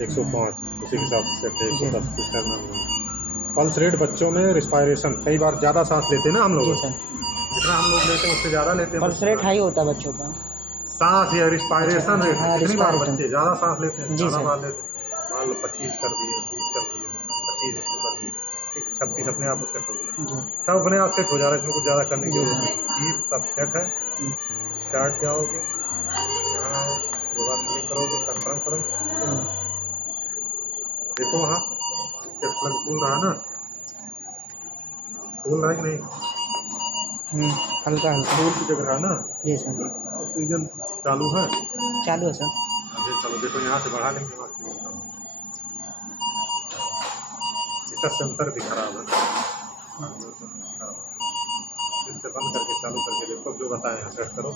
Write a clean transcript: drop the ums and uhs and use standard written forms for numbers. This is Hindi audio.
105 उसी के हिसाब से सेट है, 110 कुछ करना नहीं। पल्स रेट बच्चों में रिस्पायरेशन कई बार ज़्यादा सांस लेते हैं ना हम लोग, जी सर। जितना हम लोग लेते हैं उससे ज़्यादा लेते हैं। पल्स रेट हाई होता है बच्चों का। सांस या रिस्पायरेशन रेट, हाँ, कितनी बार respiration। बच्चे ज़्यादा सांस लेते हैं, जी ज़्यादा सर। बार लेते हैं। मान लो 25 कर दिए, 20 कर दिए, 25 कर दिए, ठीक, 26 अपने आप सेट हो गया। जी सब अपने आप सेट हो जा रहा है, इसमें कुछ ज़्यादा करने की जी जरूरत सर। नहीं। ये सब सेट है। स्टार्ट जाओगे, यहाँ आओ, 2 बार क्लिक करोगे, कंफर्म करो, देखो वहाँ प्लग खुल रहा है ना, खुल रहा है कि नहीं? हल्का हल्का। फूल की जगह है ना। जी सर। ऑक्सीजन चालू है। चालू है सर। अरे चलो देखो, यहाँ से बढ़ा लेंगे ऑक्सीजन। इसका सेंसर भी खराब है, इससे बंद करके चालू करके देखो, जो बताएं सेट करो।